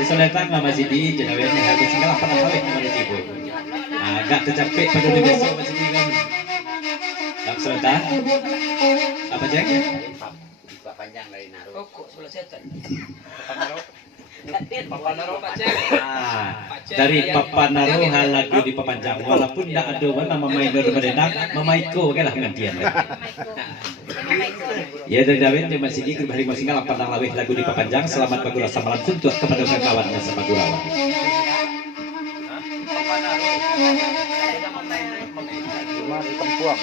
Disoletan Mama Sidi jenawanya harus singgah apa namanya kemana cipu. Agak tercapek pada di besok Mama Sidi kan. Tak sebentar. Apa cek? Pak panjang dari Naruto. Oh, kok sudah setan. Papa Naruto Pak Cek. Dari Papa Naruto lagu di papanjang walaupun tidak ada mana Mama Indo berenak Mama Iko oke lah gantian. Ya dari Dawin Mama Sidi ke hari Masinggal pandang lawih lagu di papanjang selamat pagura samalan suntuk kepada kawannya sepagurawan. Papa Naruto. Cuma di Tempuang.